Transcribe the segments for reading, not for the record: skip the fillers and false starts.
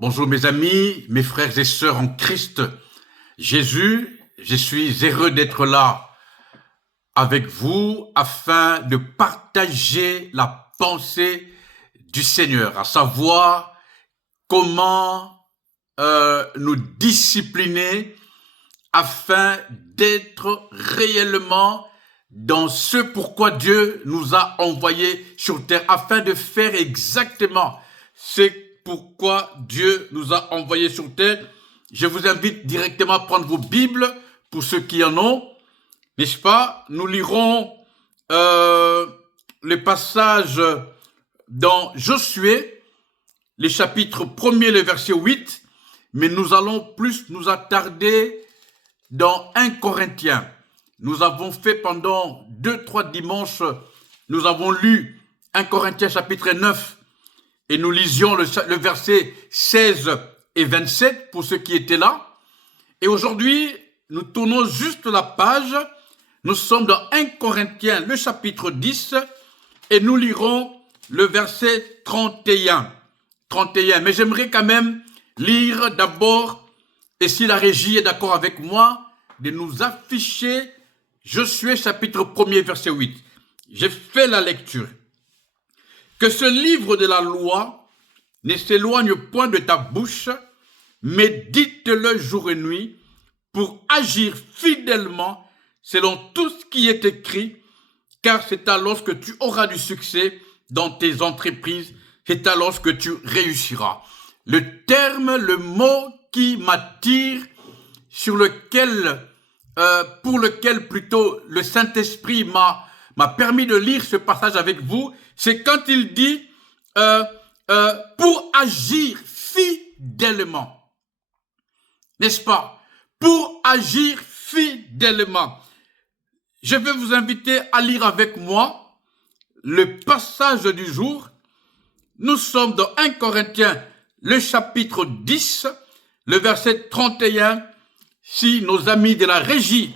Bonjour mes amis, mes frères et sœurs en Christ Jésus. Je suis heureux d'être là avec vous afin de partager la pensée du Seigneur, à savoir comment nous discipliner afin d'être réellement dans ce pourquoi Dieu nous a envoyés sur terre, afin de faire exactement ce pourquoi Dieu nous a envoyés sur terre. Je vous invite directement à prendre vos Bibles, pour ceux qui en ont, n'est-ce pas? Nous lirons le passage dans Josué, les chapitres 1er, le verset 8, mais nous allons plus nous attarder dans 1 Corinthiens. Nous avons fait pendant 2-3 dimanches, nous avons lu 1 Corinthiens chapitre 9 et nous lisions le verset 16 et 27 pour ceux qui étaient là. Et aujourd'hui, nous tournons juste la page. Nous sommes dans 1 Corinthiens, le chapitre 10 et nous lirons le verset 31. Mais j'aimerais quand même lire d'abord, et si la régie est d'accord avec moi, de nous afficher Josué chapitre 1er verset 8. J'ai fait la lecture. Que ce livre de la loi ne s'éloigne point de ta bouche, médite-le jour et nuit pour agir fidèlement selon tout ce qui est écrit, car c'est alors que tu auras du succès dans tes entreprises, c'est alors que tu réussiras. Le terme, le mot qui m'attire, pour lequel plutôt le Saint-Esprit m'a permis de lire ce passage avec vous, c'est quand il dit pour agir fidèlement. N'est-ce pas? Pour agir fidèlement. Je vais vous inviter à lire avec moi le passage du jour. Nous sommes dans 1 Corinthiens, le chapitre 10, le verset 31. Si nos amis de la régie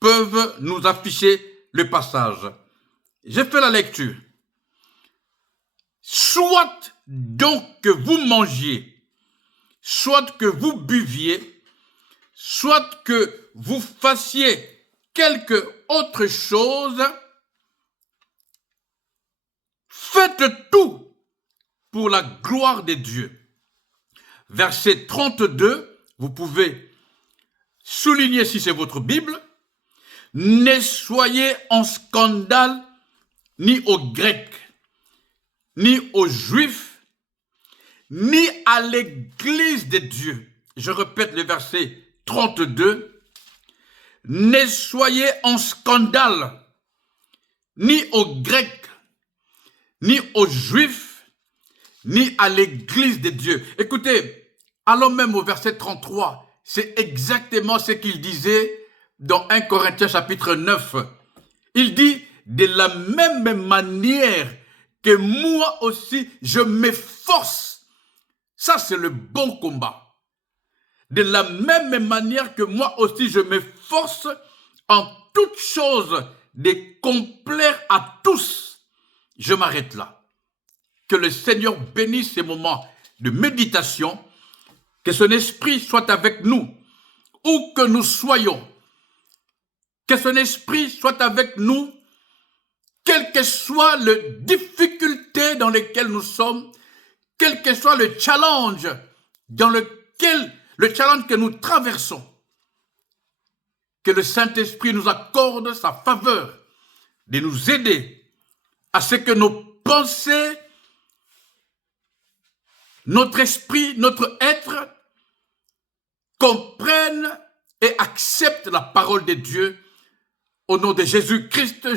peuvent nous afficher le passage. J'ai fait la lecture. Soit donc que vous mangiez, soit que vous buviez, soit que vous fassiez quelque autre chose, faites tout pour la gloire de Dieu. Verset 32, vous pouvez soulignez si c'est votre Bible, ne soyez en scandale ni aux Grecs, ni aux Juifs, ni à l'Église de Dieu. Je répète le verset 32. Ne soyez en scandale ni aux Grecs, ni aux Juifs, ni à l'Église de Dieu. Écoutez, allons même au verset 33. C'est exactement ce qu'il disait dans 1 Corinthiens chapitre 9. Il dit, de la même manière que moi aussi, je m'efforce. Ça, c'est le bon combat. De la même manière que moi aussi, je m'efforce en toutes choses de complaire à tous. Je m'arrête là. Que le Seigneur bénisse ces moments de méditation. Que son esprit soit avec nous, où que nous soyons. Que son esprit soit avec nous, quelles que soient les difficultés dans lesquelles nous sommes, quel que soit le challenge le challenge que nous traversons. Que le Saint-Esprit nous accorde sa faveur de nous aider à ce que nos pensées, notre esprit, notre être comprennent et acceptent la parole de Dieu. Au nom de Jésus-Christ,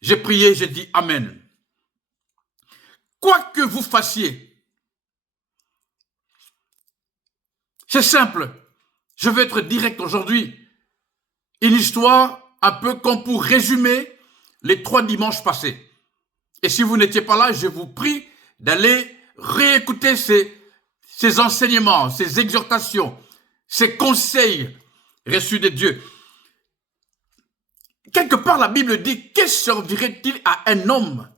j'ai prié, j'ai dit Amen. Quoi que vous fassiez, c'est simple. Je vais être direct aujourd'hui. Une histoire un peu comme pour résumer les 3 dimanches passés. Et si vous n'étiez pas là, je vous prie d'aller réécouter ces enseignements, ces exhortations, ces conseils reçus de Dieu. Quelque part, la Bible dit, que servirait-il à un homme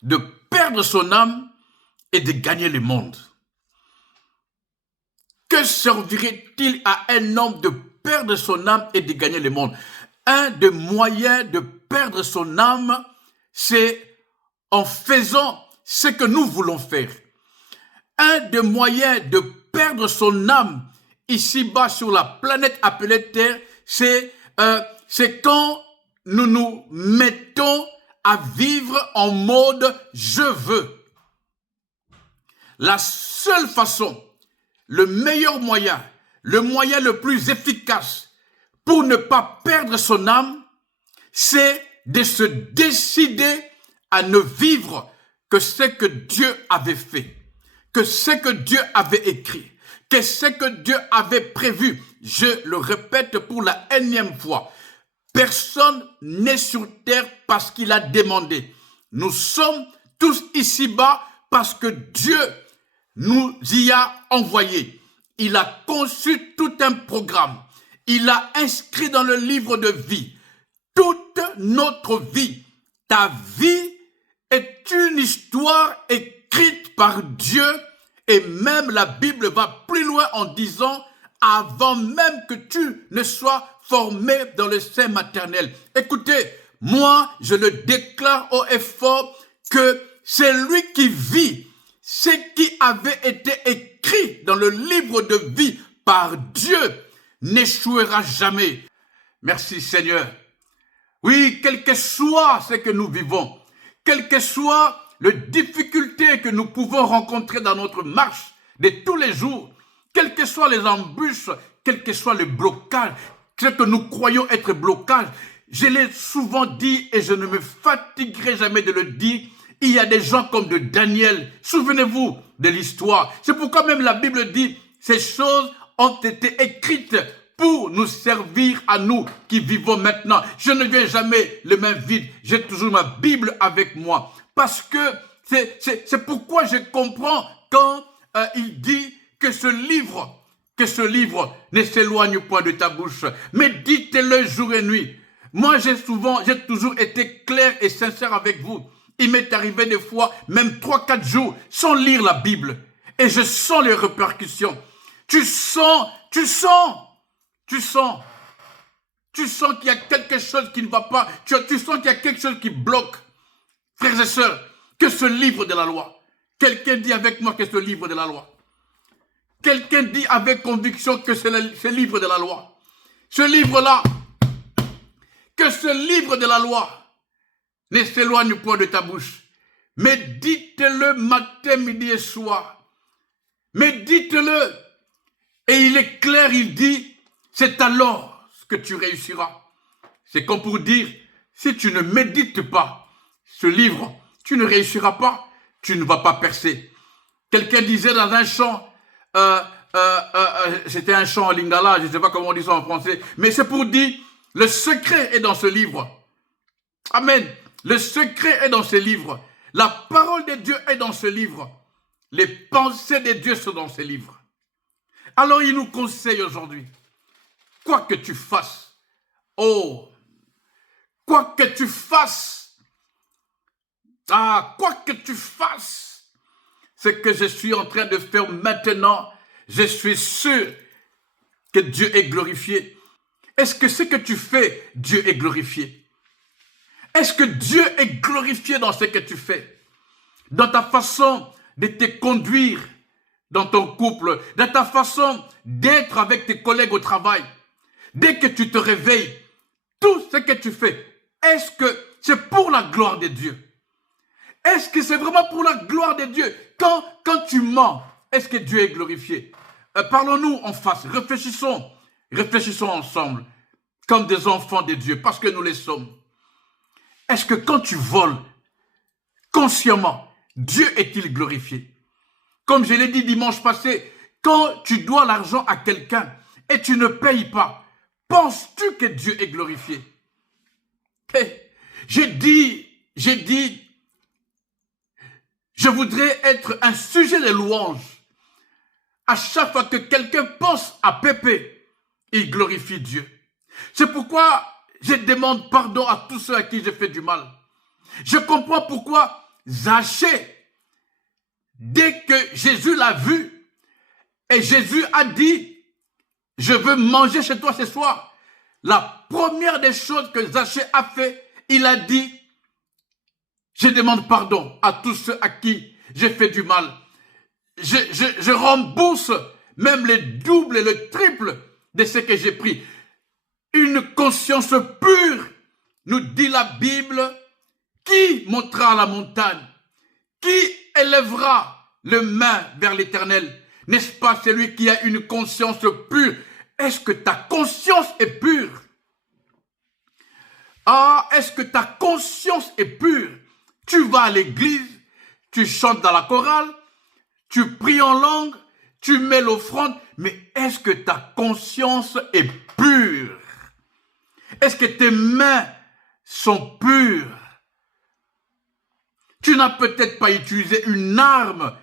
de perdre son âme et de gagner le monde? que servirait-il à un homme de perdre son âme et de gagner le monde? Un des moyens de perdre son âme, c'est en faisant ce que nous voulons faire. Un des moyens de perdre son âme ici-bas sur la planète appelée Terre, c'est quand nous nous mettons à vivre en mode « je veux ». La seule façon, le meilleur moyen, le moyen le plus efficace pour ne pas perdre son âme, c'est de se décider à ne vivre que ce que Dieu avait fait, que ce que Dieu avait écrit, que ce que Dieu avait prévu. Je le répète pour la énième fois. Personne n'est sur terre parce qu'il a demandé. Nous sommes tous ici-bas parce que Dieu nous y a envoyés. Il a conçu tout un programme. Il a inscrit dans le livre de vie toute notre vie. Ta vie est une histoire écrite par Dieu et même la Bible va plus loin en disant avant même que tu ne sois formé dans le sein maternel. Écoutez, moi je le déclare haut et fort que c'est lui qui vit ce qui avait été écrit dans le livre de vie par Dieu n'échouera jamais. Merci Seigneur. Oui, quel que soit ce que nous vivons, quelles que soient les difficultés que nous pouvons rencontrer dans notre marche de tous les jours, quelles que soient les embûches, quel que soit le blocage, ce que nous croyons être blocage, je l'ai souvent dit et je ne me fatiguerai jamais de le dire, il y a des gens comme de Daniel, souvenez-vous de l'histoire. C'est pourquoi même la Bible dit, ces choses ont été écrites pour nous servir à nous qui vivons maintenant. Je ne viens jamais les mains vides, j'ai toujours ma Bible avec moi. Parce que c'est pourquoi je comprends quand il dit que ce livre ne s'éloigne point de ta bouche. Médite-le jour et nuit. Moi, j'ai toujours été clair et sincère avec vous. Il m'est arrivé des fois, même 3-4 jours, sans lire la Bible. Et je sens les répercussions. Tu sens qu'il y a quelque chose qui ne va pas. Tu sens qu'il y a quelque chose qui bloque. Frères et sœurs, que ce livre de la loi. Quelqu'un dit avec moi que ce livre de la loi. Quelqu'un dit avec conviction que c'est ce livre de la loi. Ce livre-là, que ce livre de la loi ne s'éloigne point de ta bouche. Médite-le matin, midi et soir. Médite-le. Et il est clair, il dit, c'est alors que tu réussiras. C'est comme pour dire, si tu ne médites pas ce livre, tu ne réussiras pas, tu ne vas pas percer. Quelqu'un disait dans un chant, c'était un chant en lingala, je ne sais pas comment on dit ça en français, mais c'est pour dire, le secret est dans ce livre. Amen. Le secret est dans ce livre. La parole de Dieu est dans ce livre. Les pensées de Dieu sont dans ce livre. Alors il nous conseille aujourd'hui, quoi que tu fasses, quoi que tu fasses, quoi que tu fasses, ce que je suis en train de faire maintenant, je suis sûr que Dieu est glorifié. Est-ce que ce que tu fais, Dieu est glorifié? Est-ce que Dieu est glorifié dans ce que tu fais? Dans ta façon de te conduire dans ton couple, dans ta façon d'être avec tes collègues au travail. Dès que tu te réveilles, tout ce que tu fais, est-ce que c'est pour la gloire de Dieu? Est-ce que c'est vraiment pour la gloire de Dieu? Quand tu mens, est-ce que Dieu est glorifié? Parlons-nous en face, réfléchissons ensemble, comme des enfants de Dieu, parce que nous les sommes. Est-ce que quand tu voles, consciemment, Dieu est-il glorifié? Comme je l'ai dit dimanche passé, quand tu dois l'argent à quelqu'un et tu ne payes pas, penses-tu que Dieu est glorifié? J'ai dit, je voudrais être un sujet de louange. À chaque fois que quelqu'un pense à Pépé, il glorifie Dieu. C'est pourquoi je demande pardon à tous ceux à qui j'ai fait du mal. Je comprends pourquoi Zachée, dès que Jésus l'a vu, Et Jésus a dit, je veux manger chez toi ce soir. La première des choses que Zachée a fait, il a dit, je demande pardon à tous ceux à qui j'ai fait du mal. Je rembourse même le double et le triple de ce que j'ai pris. Une conscience pure, nous dit la Bible, qui montera la montagne? Qui élèvera le main vers l'Éternel? N'est-ce pas celui qui a une conscience pure? Est-ce que ta conscience est pure? Ah, est-ce que ta conscience est pure? Tu vas à l'église, tu chantes dans la chorale, tu pries en langue, tu mets l'offrande, mais est-ce que ta conscience est pure? Est-ce que tes mains sont pures? Tu n'as peut-être pas utilisé une arme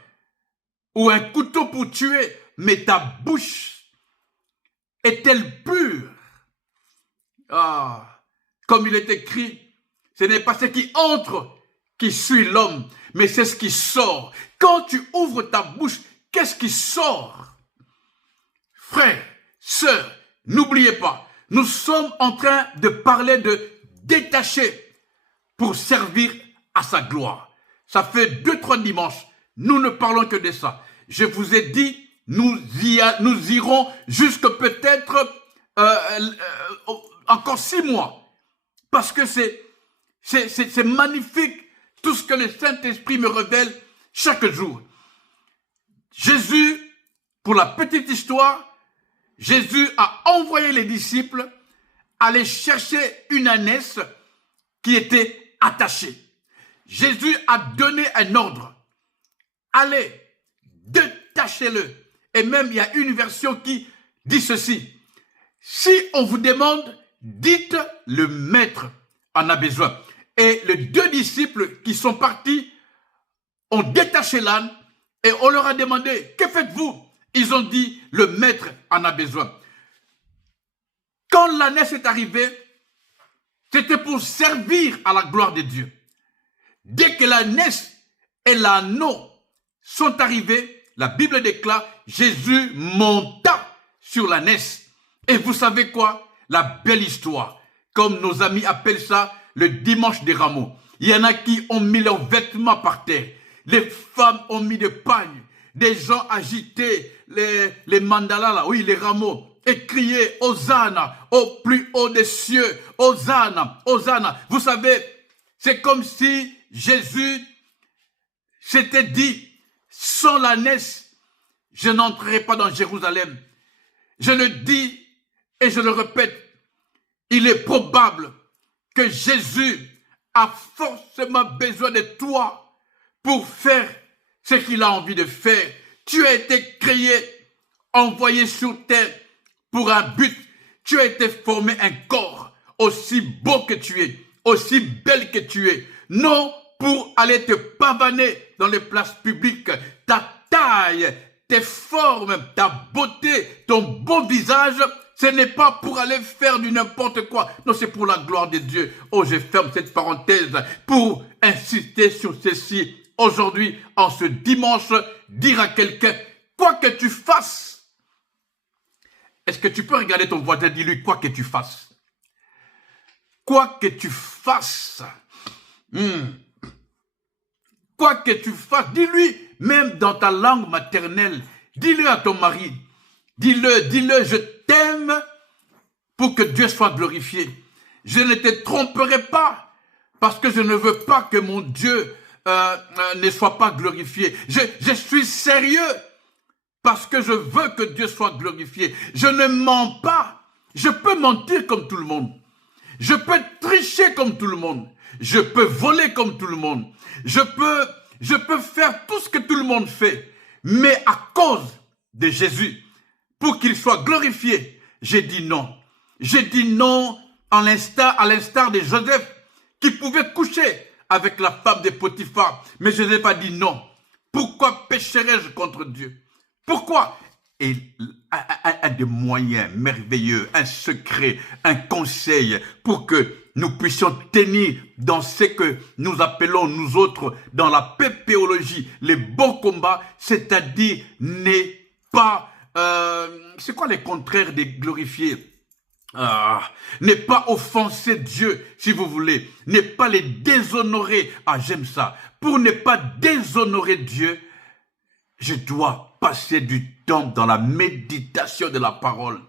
ou un couteau pour tuer, mais ta bouche est-elle pure? Ah, comme il est écrit, ce n'est pas ce qui entre qui suit l'homme, mais c'est ce qui sort. Quand tu ouvres ta bouche, qu'est-ce qui sort? Frères, sœurs, n'oubliez pas, nous sommes en train de parler de détacher pour servir à sa gloire. Ça fait 2-3 dimanches, nous ne parlons que de ça. Je vous ai dit, nous irons jusque peut-être encore 6 mois. Parce que c'est magnifique tout ce que le Saint-Esprit me révèle chaque jour. Jésus, pour la petite histoire, Jésus a envoyé les disciples aller chercher une ânesse qui était attachée. Jésus a donné un ordre. Allez, détachez-le. Et même il y a une version qui dit ceci. Si on vous demande, dites le maître en a besoin. Et les 2 disciples qui sont partis ont détaché l'âne et on leur a demandé, que faites-vous? Ils ont dit, le maître en a besoin. Quand l'ânesse est arrivée, c'était pour servir à la gloire de Dieu. Dès que l'ânesse et l'anneau sont arrivés, la Bible déclare, Jésus monta sur l'ânesse. Et vous savez quoi? La belle histoire, comme nos amis appellent ça, le dimanche des rameaux. Il y en a qui ont mis leurs vêtements par terre. Les femmes ont mis des pagnes. Des gens agitaient les mandalas, là, oui, les rameaux, et criaient Hosanna au plus haut des cieux. Hosanna, Hosanna. Vous savez, c'est comme si Jésus s'était dit, sans l'ânesse, je n'entrerai pas dans Jérusalem. Je le dis et je le répète, il est probable que Jésus a forcément besoin de toi pour faire ce qu'il a envie de faire. Tu as été créé, envoyé sur terre pour un but. Tu as été formé un corps aussi beau que tu es, aussi belle que tu es. Non pour aller te pavaner dans les places publiques. Ta taille, tes formes, ta beauté, ton beau visage, ce n'est pas pour aller faire du n'importe quoi. Non, c'est pour la gloire de Dieu. Oh, je ferme cette parenthèse pour insister sur ceci. Aujourd'hui, en ce dimanche, dire à quelqu'un, quoi que tu fasses, est-ce que tu peux regarder ton voisin et dis-lui, quoi que tu fasses? Quoi que tu fasses, quoi que tu fasses, dis-lui, même dans ta langue maternelle, dis-le à ton mari, dis-le, je t'aime pour que Dieu soit glorifié. Je ne te tromperai pas parce que je ne veux pas que mon Dieu ne soit pas glorifié. Je suis sérieux parce que je veux que Dieu soit glorifié. Je ne mens pas. Je peux mentir comme tout le monde. Je peux tricher comme tout le monde. Je peux voler comme tout le monde. Je peux faire tout ce que tout le monde fait. Mais à cause de Jésus, pour qu'il soit glorifié, j'ai dit non. J'ai dit non à l'instar de Joseph qui pouvait coucher avec la femme de Potiphar. Mais je n'ai pas dit non. Pourquoi pécherais-je contre Dieu? Pourquoi? Et un des moyens merveilleux, un secret, un conseil pour que nous puissions tenir dans ce que nous appelons nous autres dans la pépéologie, les bons combats, c'est-à-dire ne pas C'est quoi les contraires des glorifier? Ne pas offenser Dieu, si vous voulez. Ne pas les déshonorer. Ah, j'aime ça. Pour ne pas déshonorer Dieu, je dois passer du temps dans la méditation de la parole.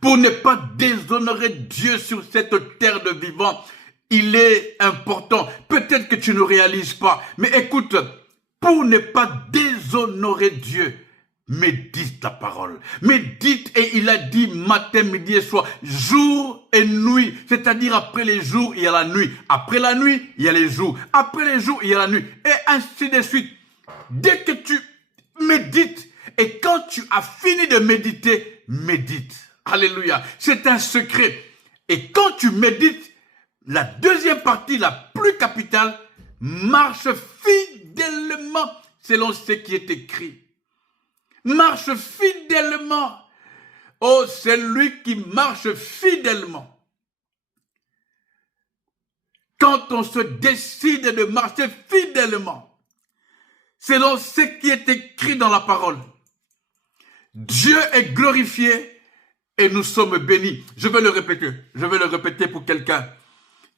Pour ne pas déshonorer Dieu sur cette terre de vivants, il est important. Peut-être que tu ne réalises pas. Mais écoute, pour ne pas déshonorer Dieu, médite la parole. Médite, et il a dit matin, midi et soir, jour et nuit. C'est-à-dire après les jours, il y a la nuit. Après la nuit, il y a les jours. Après les jours, il y a la nuit. Et ainsi de suite. Dès que tu médites, et quand tu as fini de méditer, médite. Alléluia. C'est un secret. Et quand tu médites, la deuxième partie, la plus capitale, marche fidèlement selon ce qui est écrit. Marche fidèlement. Oh, c'est lui qui marche fidèlement. Quand on se décide de marcher fidèlement, selon ce qui est écrit dans la parole, Dieu est glorifié et nous sommes bénis. Je vais le répéter pour quelqu'un.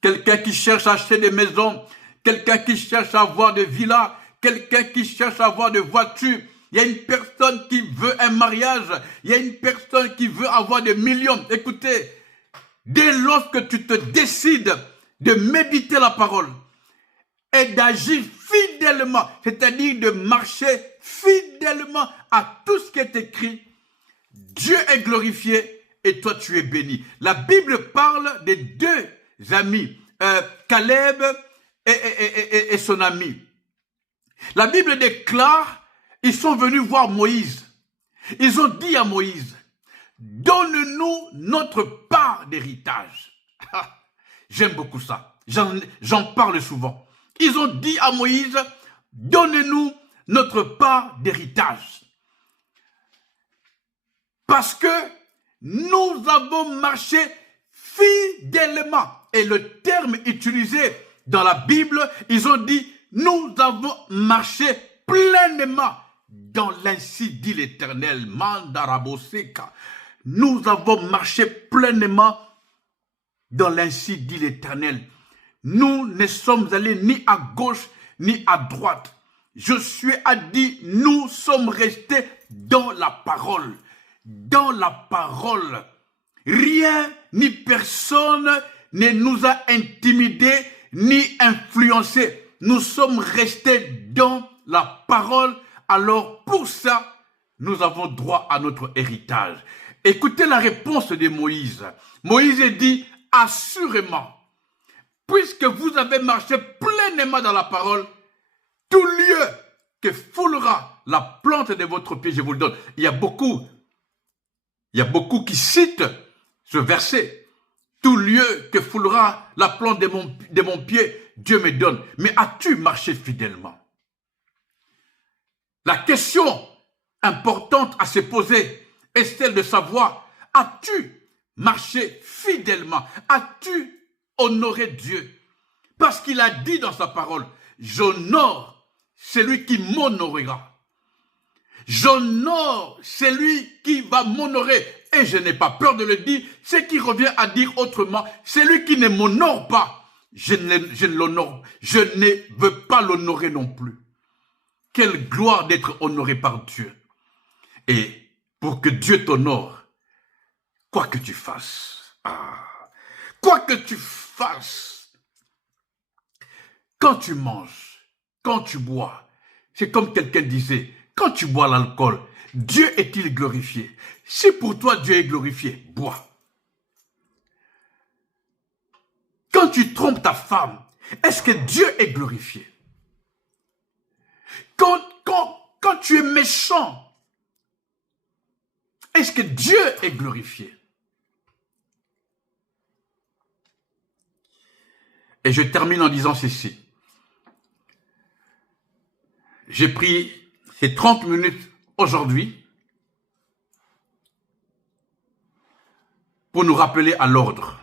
Quelqu'un qui cherche à acheter des maisons, quelqu'un qui cherche à avoir des villas, quelqu'un qui cherche à avoir des voitures. Il y a une personne qui veut un mariage, il y a une personne qui veut avoir des millions. Écoutez, dès lorsque tu te décides de méditer la parole et d'agir fidèlement, c'est-à-dire de marcher fidèlement à tout ce qui est écrit, Dieu est glorifié et toi tu es béni. La Bible parle des deux amis, Caleb et son ami. La Bible déclare, ils sont venus voir Moïse. Ils ont dit à Moïse, donne-nous notre part d'héritage. J'aime beaucoup ça. J'en parle souvent. Ils ont dit à Moïse, donne-nous notre part d'héritage. Parce que nous avons marché fidèlement. Et le terme utilisé dans la Bible, ils ont dit, nous avons marché pleinement dans l'ainsi dit l'Éternel, Mandaraboseka. Nous avons marché pleinement dans l'ainsi dit l'Éternel. Nous ne sommes allés ni à gauche ni à droite. Josué a dit, nous sommes restés dans la parole. Dans la parole. Rien ni personne ne nous a intimidés ni influencés. Nous sommes restés dans la parole. Alors pour ça, nous avons droit à notre héritage. Écoutez la réponse de Moïse. Moïse dit, assurément, puisque vous avez marché pleinement dans la parole, tout lieu que foulera la plante de votre pied, je vous le donne. Il y a beaucoup qui citent ce verset. Tout lieu que foulera la plante de mon pied, Dieu me donne. Mais as-tu marché fidèlement? La question importante à se poser est celle de savoir, as-tu marché fidèlement? As-tu honoré Dieu? Parce qu'il a dit dans sa parole, j'honore celui qui m'honorera. J'honore celui qui va m'honorer. Et je n'ai pas peur de le dire, ce qui revient à dire autrement, celui qui ne m'honore pas, je ne veux pas l'honorer non plus. Quelle gloire d'être honoré par Dieu. Et pour que Dieu t'honore, quoi que tu fasses, quoi que tu fasses, quand tu manges, quand tu bois, c'est comme quelqu'un disait, quand tu bois l'alcool, Dieu est-il glorifié? Si pour toi Dieu est glorifié, bois. Quand tu trompes ta femme, est-ce que Dieu est glorifié? Quand tu es méchant, est-ce que Dieu est glorifié? Et je termine en disant ceci. J'ai pris ces 30 minutes aujourd'hui pour nous rappeler à l'ordre.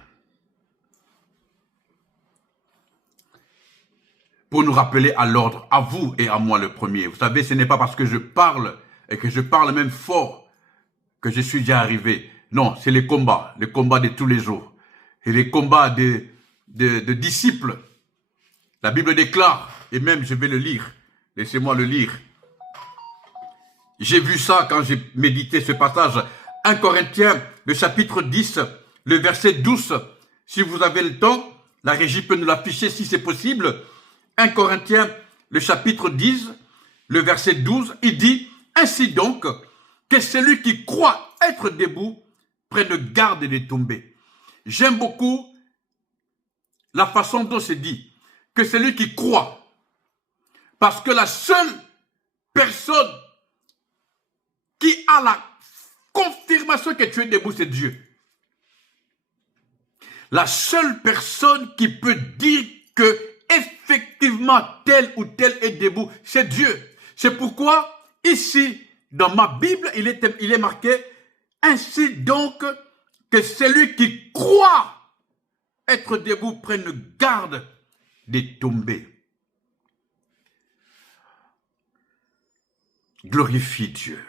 Pour nous rappeler à l'ordre, à vous et à moi le premier. Vous savez, ce n'est pas parce que je parle et que je parle même fort que je suis déjà arrivé. Non, c'est les combats de tous les jours. Et les combats de disciples. La Bible déclare, et même je vais le lire, laissez-moi le lire. J'ai vu ça quand j'ai médité ce passage. 1 Corinthiens, le chapitre 10, le verset 12. Si vous avez le temps, la régie peut nous l'afficher si c'est possible. 1 Corinthiens, le chapitre 10, le verset 12, il dit, « Ainsi donc, que celui qui croit être debout prenne garde de tomber. » J'aime beaucoup la façon dont c'est dit, que celui qui croit, parce que la seule personne qui a la confirmation que tu es debout, c'est Dieu. La seule personne qui peut dire que effectivement tel ou tel est debout, c'est Dieu. C'est pourquoi ici, dans ma Bible, il est marqué, ainsi donc que celui qui croit être debout prenne garde de tomber. Glorifie Dieu.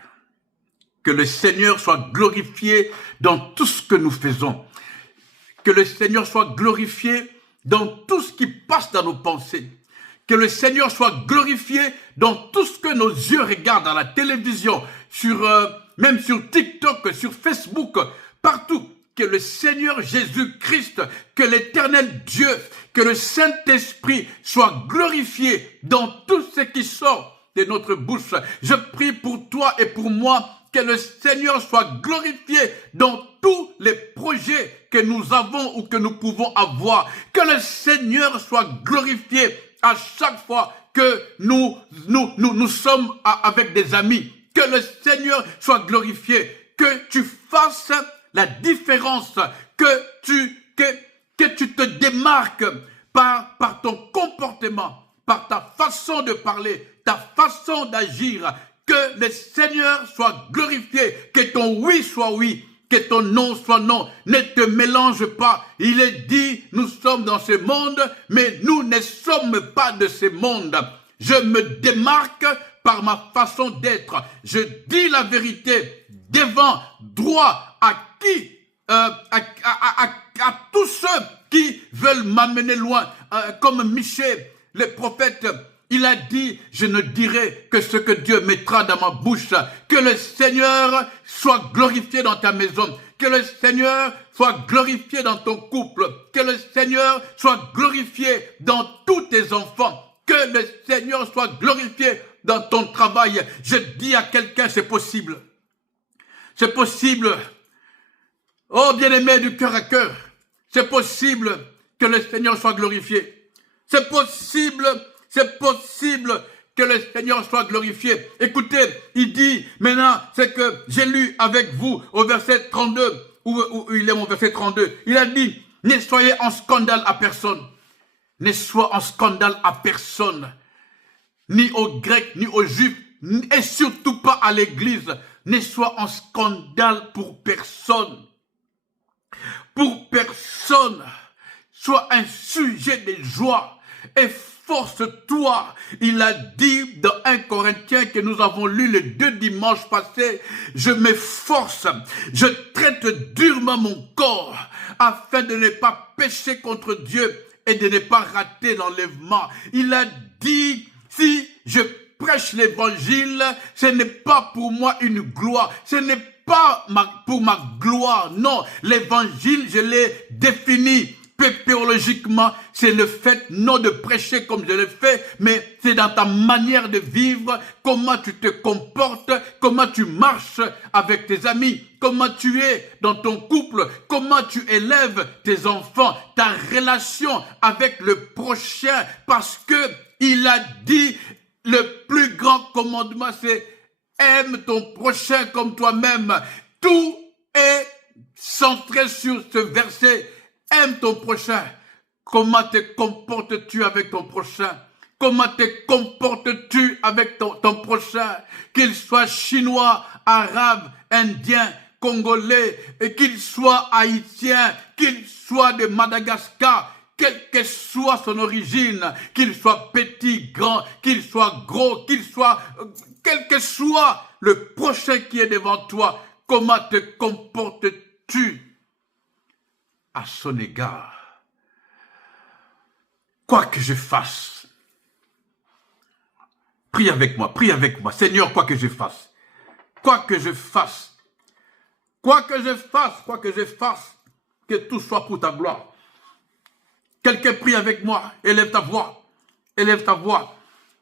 Que le Seigneur soit glorifié dans tout ce que nous faisons. Que le Seigneur soit glorifié dans tout ce qui passe dans nos pensées. Que le Seigneur soit glorifié dans tout ce que nos yeux regardent à la télévision, même sur TikTok, sur Facebook, partout. Que le Seigneur Jésus-Christ, que l'Éternel Dieu, que le Saint-Esprit soit glorifié dans tout ce qui sort de notre bouche. Je prie pour toi et pour moi, que le Seigneur soit glorifié dans tous les projets que nous avons ou que nous pouvons avoir. Que le Seigneur soit glorifié à chaque fois que nous sommes avec des amis. Que le Seigneur soit glorifié. Que tu fasses la différence. Que tu te démarques par ton comportement, par ta façon de parler, ta façon d'agir. Que le Seigneur soit glorifié, que ton oui soit oui, que ton non soit non. Ne te mélange pas. Il est dit, nous sommes dans ce monde, mais nous ne sommes pas de ce monde. Je me démarque par ma façon d'être. Je dis la vérité devant droit à qui, à tous ceux qui veulent m'amener loin, comme Michée, le prophète. Il a dit, je ne dirai que ce que Dieu mettra dans ma bouche. Que le Seigneur soit glorifié dans ta maison. Que le Seigneur soit glorifié dans ton couple. Que le Seigneur soit glorifié dans tous tes enfants. Que le Seigneur soit glorifié dans ton travail. Je dis à quelqu'un, c'est possible. C'est possible. Oh, bien-aimé du cœur à cœur. C'est possible que le Seigneur soit glorifié. C'est possible. C'est possible que le Seigneur soit glorifié. Écoutez, il dit, maintenant, c'est que j'ai lu avec vous au verset 32, où il est mon verset 32. Il a dit, ne soyez en scandale à personne. Ne sois en scandale à personne. Ni aux Grecs, ni aux Juifs, et surtout pas à l'Église. Ne sois en scandale pour personne. Pour personne. Sois un sujet de joie. Et force-toi. Il a dit dans 1 Corinthiens que nous avons lu les 2 dimanches passés, je m'efforce, je traite durement mon corps afin de ne pas pécher contre Dieu et de ne pas rater l'enlèvement. Il a dit, si je prêche l'évangile, ce n'est pas pour moi une gloire, ce n'est pas pour ma gloire, non, l'évangile, je l'ai défini. Théologiquement, c'est le fait non de prêcher comme je le fais, mais c'est dans ta manière de vivre, comment tu te comportes, comment tu marches avec tes amis, comment tu es dans ton couple, comment tu élèves tes enfants, ta relation avec le prochain, parce que il a dit le plus grand commandement, c'est aime ton prochain comme toi-même. Tout est centré sur ce verset. Aime ton prochain. Comment te comportes-tu avec ton prochain? Comment te comportes-tu avec ton prochain? Qu'il soit chinois, arabe, indien, congolais, et qu'il soit haïtien, qu'il soit de Madagascar, quelle que soit son origine, qu'il soit petit, grand, qu'il soit gros, qu'il soit, quel que soit le prochain qui est devant toi, comment te comportes-tu à son égard? Quoi que je fasse, prie avec moi, Seigneur, quoi que je fasse, quoi que je fasse, que tout soit pour ta gloire. Quelqu'un prie avec moi, élève ta voix.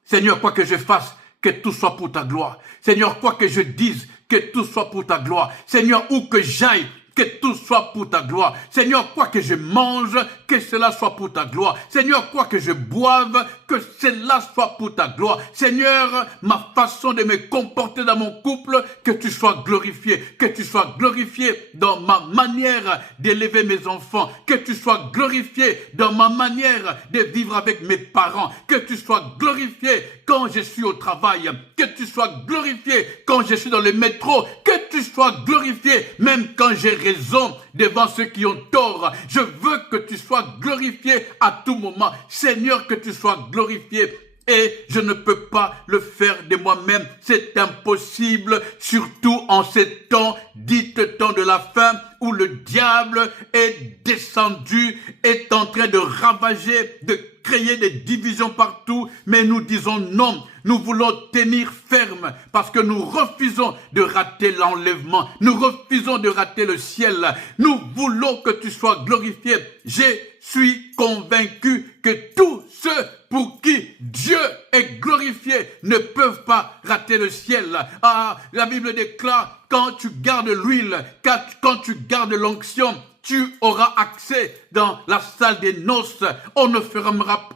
Seigneur, quoi que je fasse, que tout soit pour ta gloire. Seigneur, quoi que je dise, que tout soit pour ta gloire. Seigneur, où que j'aille, que tout soit pour ta gloire. Seigneur, quoi que je mange, que cela soit pour ta gloire. Seigneur, quoi que je boive, que cela soit pour ta gloire. Seigneur, ma façon de me comporter dans mon couple, que tu sois glorifié. Que tu sois glorifié dans ma manière d'élever mes enfants. Que tu sois glorifié dans ma manière de vivre avec mes parents. Que tu sois glorifié quand je suis au travail. Que tu sois glorifié quand je suis dans le métro. Que tu sois glorifié même quand j'ai raison devant ceux qui ont tort. Je veux que tu sois glorifié à tout moment. Seigneur, que tu sois glorifié. Et je ne peux pas le faire de moi-même. C'est impossible, surtout en ces temps, dites temps de la fin, où le diable est descendu, est en train de ravager, de créer des divisions partout. Mais nous disons non. Nous voulons tenir ferme parce que nous refusons de rater l'enlèvement. Nous refusons de rater le ciel. Nous voulons que tu sois glorifié. Je suis convaincu que tous ceux pour qui Dieu est glorifié ne peuvent pas rater le ciel. Ah, la Bible déclare, quand tu gardes l'huile, quand tu gardes l'onction, tu auras accès dans la salle des noces. On ne fermera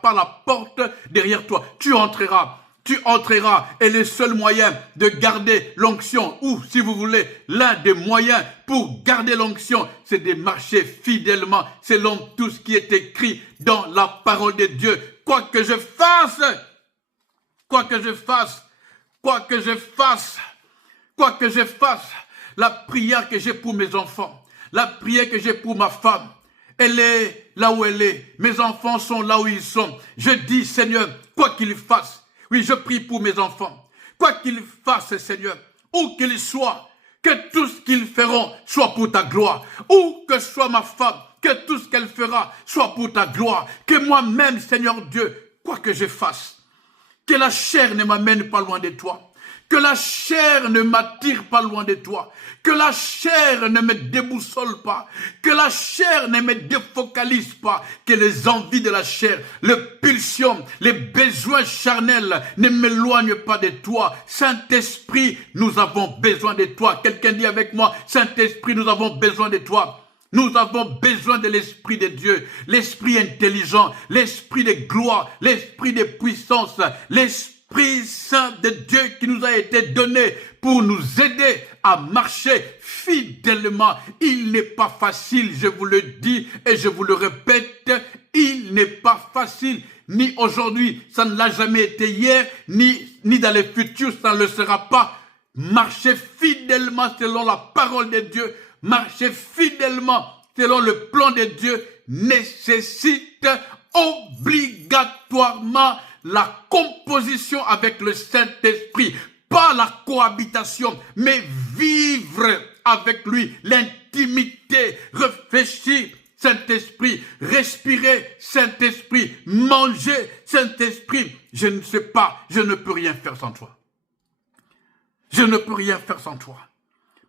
pas la porte derrière toi. Tu entreras. Et le seul moyen de garder l'onction, ou si vous voulez, l'un des moyens pour garder l'onction, c'est de marcher fidèlement selon tout ce qui est écrit dans la parole de Dieu. Quoi que je fasse, la prière que j'ai pour mes enfants, la prière que j'ai pour ma femme, elle est là où elle est. Mes enfants sont là où ils sont. Je dis, Seigneur, quoi qu'ils fassent, oui, je prie pour mes enfants. Quoi qu'ils fassent, Seigneur, où qu'ils soient, que tout ce qu'ils feront soit pour ta gloire. Où que soit ma femme, que tout ce qu'elle fera soit pour ta gloire. Que moi-même, Seigneur Dieu, quoi que je fasse, que la chair ne m'amène pas loin de toi. Que la chair ne m'attire pas loin de toi. Que la chair ne me déboussole pas. Que la chair ne me défocalise pas. Que les envies de la chair, les pulsions, les besoins charnels ne m'éloignent pas de toi. Saint-Esprit, nous avons besoin de toi. Quelqu'un dit avec moi, Saint-Esprit, nous avons besoin de toi. Nous avons besoin de l'Esprit de Dieu, l'Esprit intelligent, l'Esprit de gloire, l'Esprit de puissance, l'Esprit Saint de Dieu qui nous a été donné pour nous aider à marcher fidèlement. Il n'est pas facile, je vous le dis et je vous le répète, il n'est pas facile, ni aujourd'hui, ça ne l'a jamais été hier, ni dans le futur, ça ne le sera pas. Marcher fidèlement selon la parole de Dieu, marcher fidèlement selon le plan de Dieu nécessite obligatoirement la composition avec le Saint-Esprit, pas la cohabitation, mais vivre avec lui, l'intimité, réfléchir, Saint-Esprit, respirer, Saint-Esprit, manger, Saint-Esprit. Je ne sais pas, je ne peux rien faire sans toi. Je ne peux rien faire sans toi.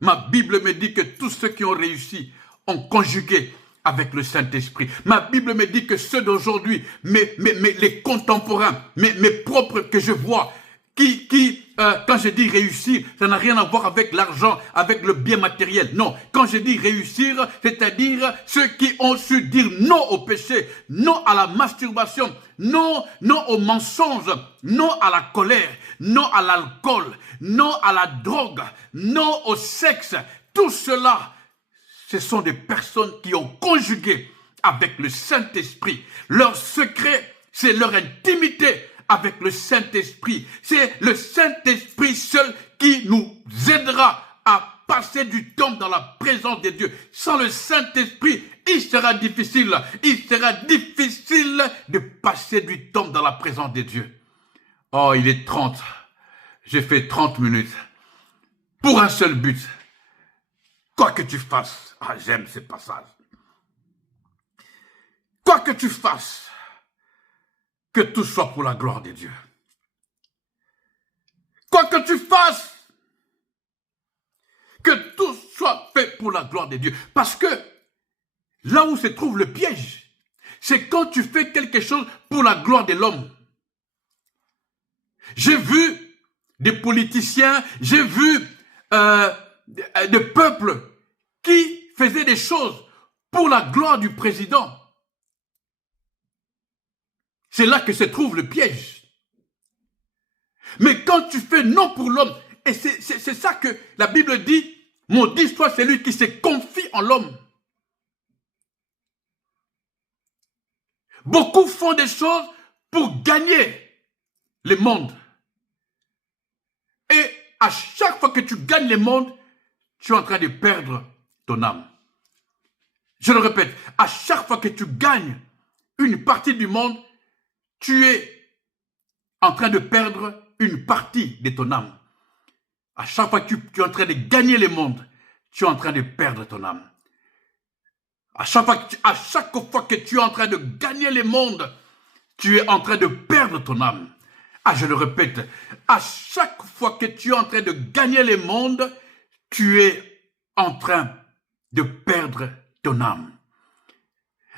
Ma Bible me dit que tous ceux qui ont réussi ont conjugué avec le Saint-Esprit. Ma Bible me dit que ceux d'aujourd'hui, les contemporains, mes propres que je vois, quand je dis réussir, ça n'a rien à voir avec l'argent, avec le bien matériel. Non, quand je dis réussir, c'est-à-dire ceux qui ont su dire non au péché, non à la masturbation, non au mensonge, non à la colère, non à l'alcool, non à la drogue, non au sexe. Tout cela, ce sont des personnes qui ont conjugué avec le Saint-Esprit. Leur secret, c'est leur intimité avec le Saint-Esprit. C'est le Saint-Esprit seul qui nous aidera à passer du temps dans la présence de Dieu. Sans le Saint-Esprit, il sera difficile de passer du temps dans la présence de Dieu. Oh, il est 30. J'ai fait 30 minutes. pour un seul but. Quoi que tu fasses, ah, j'aime ce passage. Quoi que tu fasses, que tout soit pour la gloire de Dieu. Quoi que tu fasses, que tout soit fait pour la gloire de Dieu. Parce que là où se trouve le piège, c'est quand tu fais quelque chose pour la gloire de l'homme. J'ai vu des politiciens, j'ai vu des peuples qui faisaient des choses pour la gloire du président. C'est là que se trouve le piège. Mais quand tu fais non pour l'homme, et c'est ça que la Bible dit, maudit soit celui qui se confie en l'homme. Beaucoup font des choses pour gagner le monde. Et à chaque fois que tu gagnes le monde, tu es en train de perdre ton âme. Je le répète, à chaque fois que tu gagnes une partie du monde, tu es en train de perdre une partie de ton âme. À chaque fois que tu es en train de gagner le monde, tu es en train de perdre ton âme. À chaque fois que tu es en train de gagner le monde, tu es en train de perdre ton âme. Ah, je le répète, à chaque fois que tu es en train de gagner le monde, tu es en train de perdre ton âme.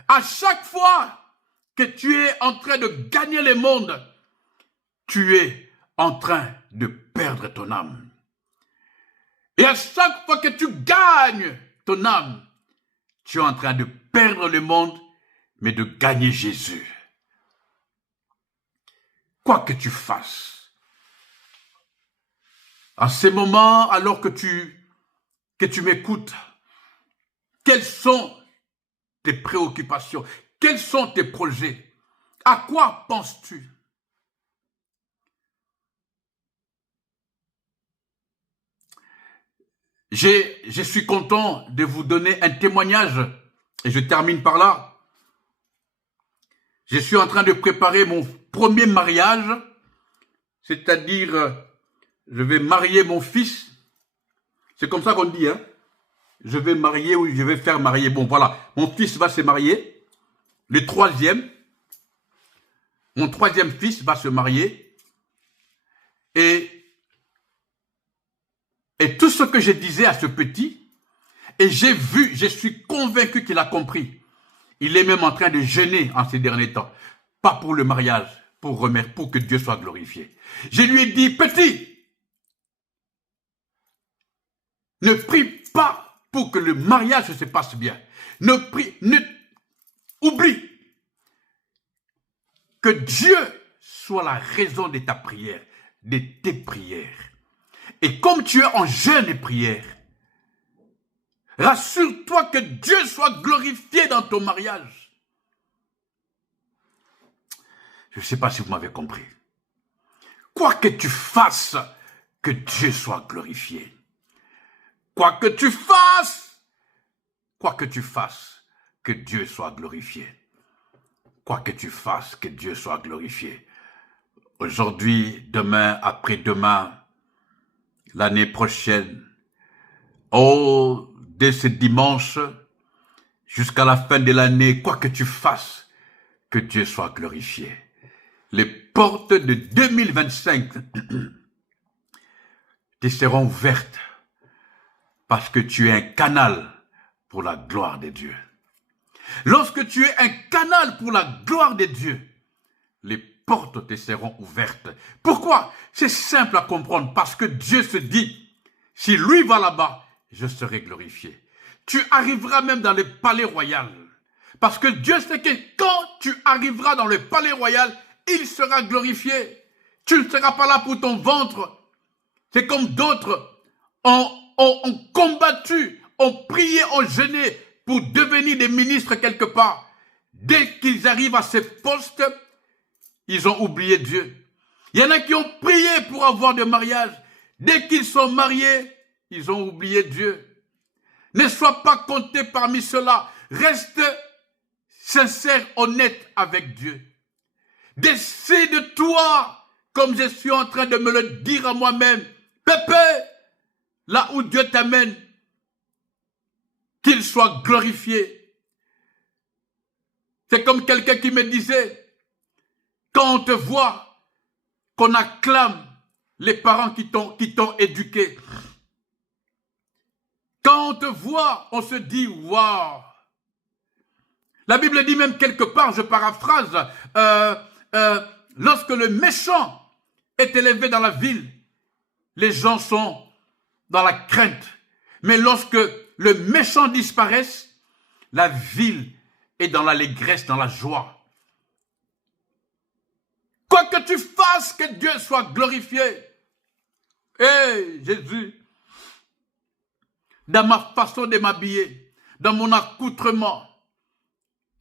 À chaque fois que tu es en train de gagner le monde, tu es en train de perdre ton âme. Et à chaque fois que tu gagnes ton âme, tu es en train de perdre le monde, mais de gagner Jésus. Quoi que tu fasses, en ces moments, alors que tu m'écoutes, quelles sont tes préoccupations? Quels sont tes projets? À quoi penses-tu? Je suis content de vous donner un témoignage et je termine par là. Je suis en train de préparer mon premier mariage, c'est-à-dire je vais marier mon fils. C'est comme ça qu'on dit, hein? Je vais marier ou je vais faire marier. Bon, voilà, mon fils va se marier. Le troisième, mon troisième fils va se marier. Et tout ce que je disais à ce petit, et j'ai vu, je suis convaincu qu'il a compris. Il est même en train de jeûner en ces derniers temps. Pas pour le mariage, pour que Dieu soit glorifié. Je lui ai dit, petit, ne prie pas pour que le mariage se passe bien. Oublie que Dieu soit la raison de ta prière, de tes prières. Et comme tu es en jeûne et prière, rassure-toi que Dieu soit glorifié dans ton mariage. Je ne sais pas si vous m'avez compris. Quoi que tu fasses, que Dieu soit glorifié. Quoi que tu fasses, que Dieu soit glorifié. Quoi que tu fasses, que Dieu soit glorifié. Aujourd'hui, demain, après-demain, l'année prochaine, oh, dès ce dimanche, jusqu'à la fin de l'année, quoi que tu fasses, que Dieu soit glorifié. Les portes de 2025 te seront ouvertes parce que tu es un canal pour la gloire de Dieu. Lorsque tu es un canal pour la gloire de Dieu, les portes te seront ouvertes. Pourquoi? C'est simple à comprendre, parce que Dieu se dit, si lui va là-bas, je serai glorifié. Tu arriveras même dans le palais royal. Parce que Dieu sait que quand tu arriveras dans le palais royal, il sera glorifié. Tu ne seras pas là pour ton ventre. C'est comme d'autres ont combattu, ont prié, ont jeûné pour devenir des ministres quelque part. Dès qu'ils arrivent à ces postes, ils ont oublié Dieu. Il y en a qui ont prié pour avoir de mariage. Dès qu'ils sont mariés, ils ont oublié Dieu. Ne sois pas compté parmi ceux-là. Reste sincère, honnête avec Dieu. Décide-toi, comme je suis en train de me le dire à moi-même. Pépé, là où Dieu t'amène, qu'il soit glorifié. C'est comme quelqu'un qui me disait, quand on te voit, qu'on acclame les parents qui t'ont éduqué. Quand on te voit, on se dit, waouh. La Bible dit même quelque part, je paraphrase, lorsque le méchant est élevé dans la ville, les gens sont dans la crainte. Mais lorsque le méchant disparaisse, la ville est dans l'allégresse, dans la joie. Quoi que tu fasses, que Dieu soit glorifié. Jésus, dans ma façon de m'habiller, dans mon accoutrement,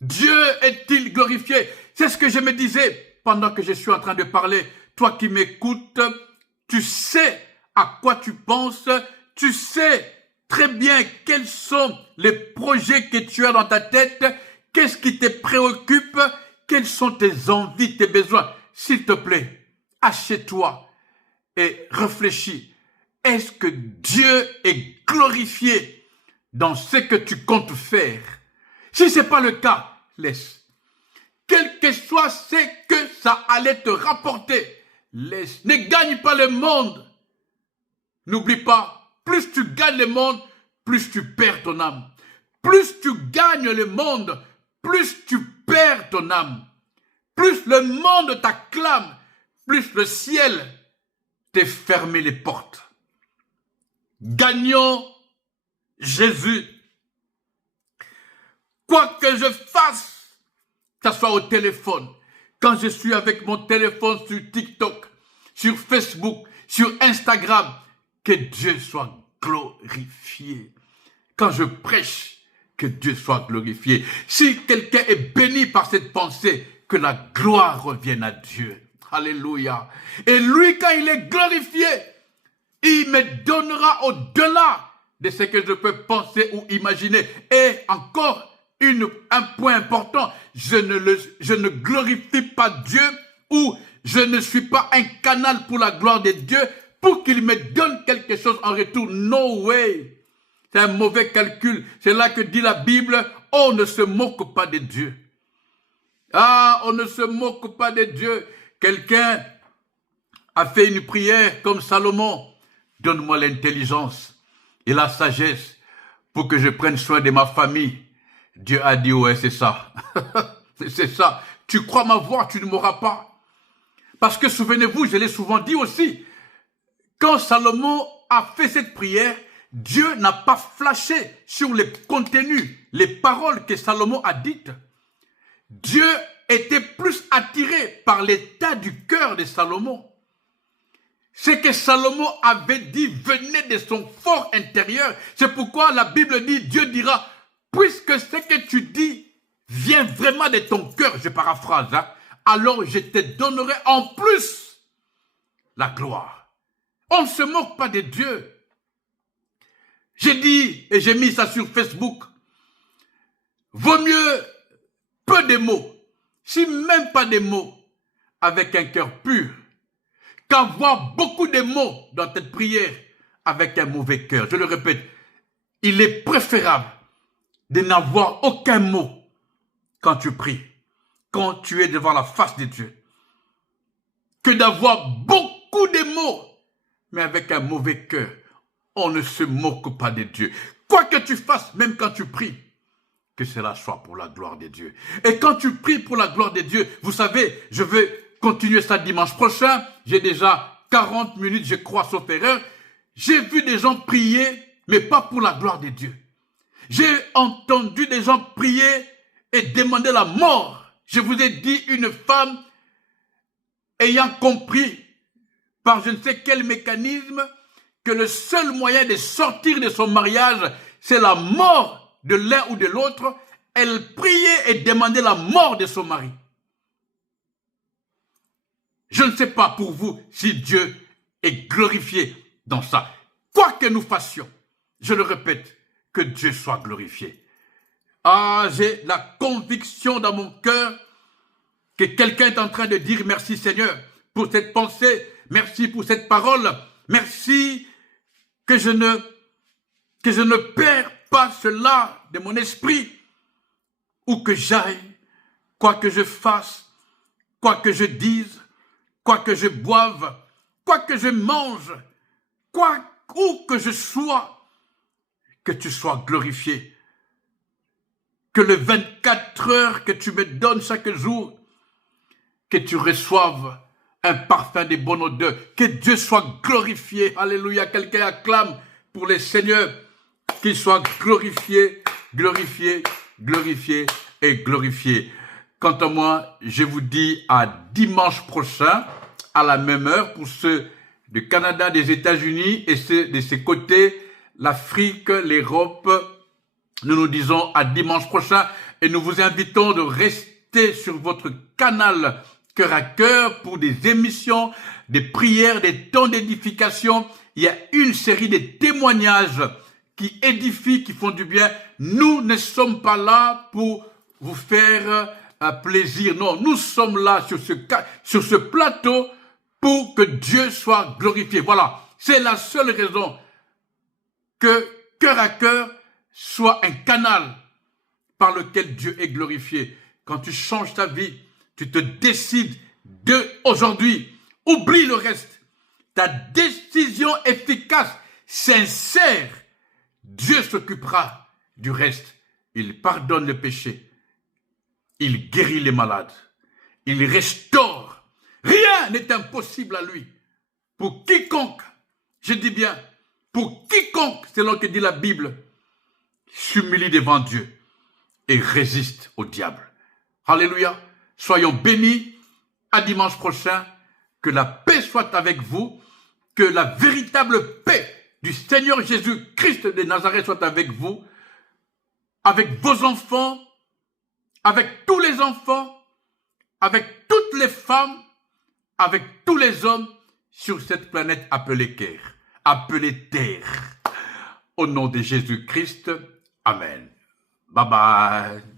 Dieu est-il glorifié? C'est ce que je me disais pendant que je suis en train de parler. Toi qui m'écoutes, tu sais à quoi tu penses, tu sais très bien quels sont les projets que tu as dans ta tête, qu'est-ce qui te préoccupe, quelles sont tes envies, tes besoins. S'il te plaît, assieds-toi et réfléchis. Est-ce que Dieu est glorifié dans ce que tu comptes faire? Si ce n'est pas le cas, laisse. Quel que soit ce que ça allait te rapporter, laisse. Ne gagne pas le monde. N'oublie pas, plus tu gagnes le monde, plus tu perds ton âme. Plus tu gagnes le monde, plus tu perds ton âme. Plus le monde t'acclame, plus le ciel t'est fermé les portes. Gagnons Jésus. Quoi que je fasse, que ce soit au téléphone, quand je suis avec mon téléphone sur TikTok, sur Facebook, sur Instagram, que Dieu soit glorifié. Quand je prêche, que Dieu soit glorifié. Si quelqu'un est béni par cette pensée, que la gloire revienne à Dieu. Alléluia. Et lui, quand il est glorifié, il me donnera au-delà de ce que je peux penser ou imaginer. Et encore, un point important, je ne glorifie pas Dieu ou je ne suis pas un canal pour la gloire de Dieu pour qu'il me donne quelque chose en retour. No way. C'est un mauvais calcul. C'est là que dit la Bible, on ne se moque pas de Dieu. Ah, on ne se moque pas de Dieu. Quelqu'un a fait une prière comme Salomon. Donne-moi l'intelligence et la sagesse pour que je prenne soin de ma famille. Dieu a dit, ouais, c'est ça. C'est ça. Tu crois ma voix, tu ne m'auras pas. Parce que souvenez-vous, je l'ai souvent dit aussi, quand Salomon a fait cette prière, Dieu n'a pas flashé sur les contenus, les paroles que Salomon a dites. Dieu était plus attiré par l'état du cœur de Salomon. Ce que Salomon avait dit venait de son fort intérieur. C'est pourquoi la Bible dit, Dieu dira, puisque ce que tu dis vient vraiment de ton cœur, je paraphrase, alors je te donnerai en plus la gloire. On ne se moque pas de Dieu. J'ai dit, et j'ai mis ça sur Facebook, vaut mieux peu de mots, si même pas des mots, avec un cœur pur, qu'avoir beaucoup de mots dans cette prière avec un mauvais cœur. Je le répète, il est préférable de n'avoir aucun mot quand tu pries, quand tu es devant la face de Dieu, que d'avoir beaucoup de mots, mais avec un mauvais cœur. On ne se moque pas de Dieu. Quoi que tu fasses, même quand tu pries, que cela soit pour la gloire de Dieu. Et quand tu pries pour la gloire de Dieu, vous savez, je vais continuer ça dimanche prochain. J'ai déjà 40 minutes, je crois, sauf erreur. J'ai vu des gens prier, mais pas pour la gloire de Dieu. J'ai entendu des gens prier et demander la mort. Je vous ai dit, une femme ayant compris par je ne sais quel mécanisme que le seul moyen de sortir de son mariage, c'est la mort de l'un ou de l'autre. Elle priait et demandait la mort de son mari. Je ne sais pas pour vous si Dieu est glorifié dans ça. Quoi que nous fassions, je le répète, que Dieu soit glorifié. Ah, j'ai la conviction dans mon cœur que quelqu'un est en train de dire merci Seigneur pour cette pensée, merci pour cette parole, merci que je ne perds pas cela de mon esprit. Où que j'aille, quoi que je fasse, quoi que je dise, quoi que je boive, quoi que je mange, où que je sois, que tu sois glorifié. Que les 24 heures que tu me donnes chaque jour, que tu reçoives un parfum de bonne odeur. Que Dieu soit glorifié. Alléluia. Quelqu'un acclame pour le Seigneur. Qu'il soit glorifié, glorifié, glorifié et glorifié. Quant à moi, je vous dis à dimanche prochain, à la même heure, pour ceux du Canada, des États-Unis et ceux de ces côtés, l'Afrique, l'Europe. Nous nous disons à dimanche prochain et nous vous invitons de rester sur votre canal Cœur à Cœur pour des émissions, des prières, des temps d'édification. Il y a une série de témoignages qui édifient, qui font du bien. Nous ne sommes pas là pour vous faire plaisir. Non, nous sommes là sur ce plateau pour que Dieu soit glorifié. Voilà, c'est la seule raison que Cœur à Cœur soit un canal par lequel Dieu est glorifié. Quand tu changes ta vie, tu te décides aujourd'hui, oublie le reste. Ta décision efficace, sincère, Dieu s'occupera du reste. Il pardonne le péché. Il guérit les malades. Il restaure. Rien n'est impossible à lui. Pour quiconque, je dis bien, pour quiconque, selon que dit la Bible, s'humilie devant Dieu et résiste au diable. Alléluia. Soyons bénis. À dimanche prochain. Que la paix soit avec vous. Que la véritable paix du Seigneur Jésus-Christ de Nazareth soit avec vous, avec vos enfants, avec tous les enfants, avec toutes les femmes, avec tous les hommes sur cette planète appelée Terre, appelée Terre. Au nom de Jésus-Christ, Amen. Bye bye.